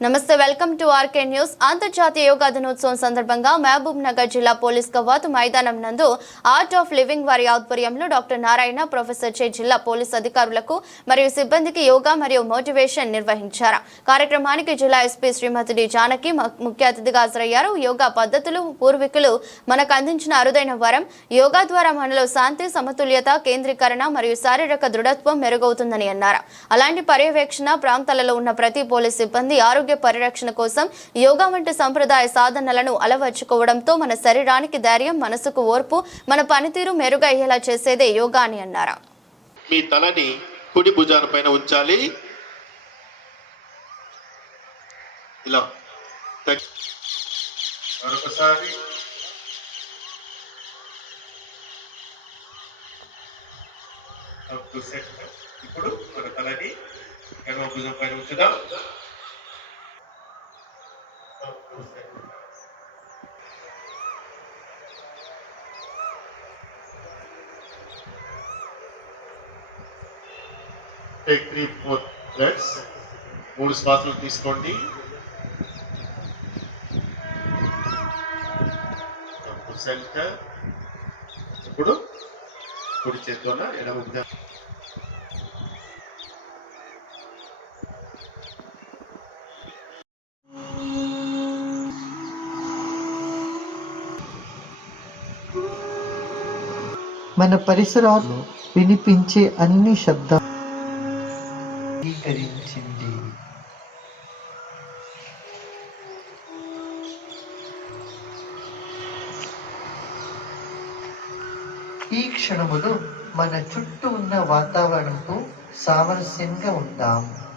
నమస్తే welcome to RK news. అంతర్జాతీయ యోగా దినోత్సవం సందర్భంగా మహబూబ్ నగర్ జిల్లా పోలీస్ కవాతు మైదానం నందు ఆర్ట్ ఆఫ్ లివింగ్ వారి ఆధ్వర్యంలో డాక్టర్ నారాయణ ప్రొఫెసర్ చే జిల్లా పోలీస్ అధికారులకు మరియు సిబ్బందికి యోగా మరియు మోటివేషన్ నిర్వహించారు. కార్యక్రమానికి జిల్లా ఎస్పీ శ్రీమతి డి జానకి మ- ముఖ్య అతిథిగా హాజరయ్యారు. యోగా పద్ధతులు పూర్వీకులు మనకు అందించిన అరుదైన వరం యోగా ద్వారా మనలో శాంతి సమతుల్యత కేంద్రీకరణ మరియు శారీరక దృఢత్వం మెరుగవుతుందని అన్నారు. అలాంటి పర్యవేక్షణ ప్రాంతాలలో ఉన్న ప్రతి పోలీస్ సిబ్బంది ఆరోగ్య ఆరోగ్య పరిరక్షణ కోసం యోగా వంటి సంప్రదాయ సాధనలను అలవర్చుకోవడంతో మన శరీరానికి ధైర్యం మనసుకు ఓర్పు మన పనితీరు మెరుగయ్యేలా చేసేదే యోగా అని అన్నారు? మీ తలని కుడి భుజాన పైన ఉంచాలి. ఇలా. మరొకసారి. ఇప్పుడు మన తలని ఎడమ భుజం పైన ఉంచుదాం. టేక్ త్రీ ఫోర్ థ్రెడ్స్ మూడు శ్వాసలు తీసుకోండి. సెంటర్ ఇప్పుడు కుడి చేతిలోన ఎడమ మన పరిసరాల్లో వినిపించే అన్ని శబ్దాలు. అంగీకరించింది. ఈ క్షణములో మన చుట్టూ ఉన్న వాతావరణంతో సామరస్యంగా ఉంటాము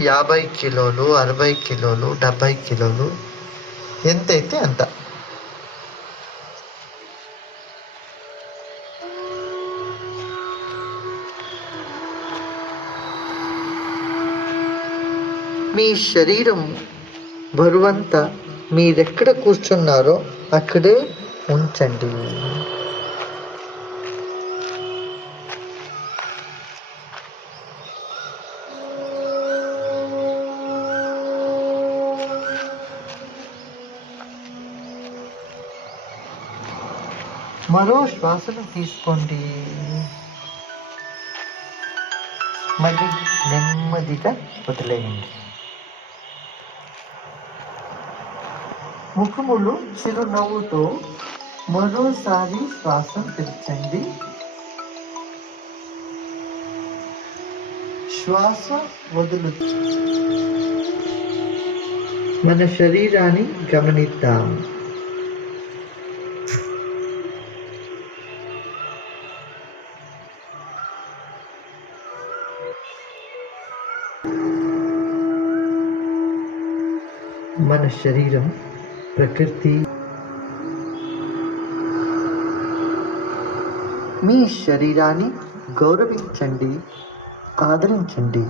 యాభై కిలోలు అరవై కిలోలు డెబ్బై కిలోలు ఎంతైతే అంత. మీ శరీరం బరువంతా మీరెక్కడ కూర్చున్నారో అక్కడే ఉంచండి. మరో శ్వాసను తీసుకోండి. మళ్ళీ నెమ్మదిగా వదిలేయండి. ముఖములు చిరునవ్వుతో మరోసారి శ్వాస పీల్చండి శ్వాస వదులు. మన శరీరాన్ని గమనిద్దాం. మన శరీరం ప్రకృతి. మీ శరీరాన్ని గౌరవించండి ఆదరించండి.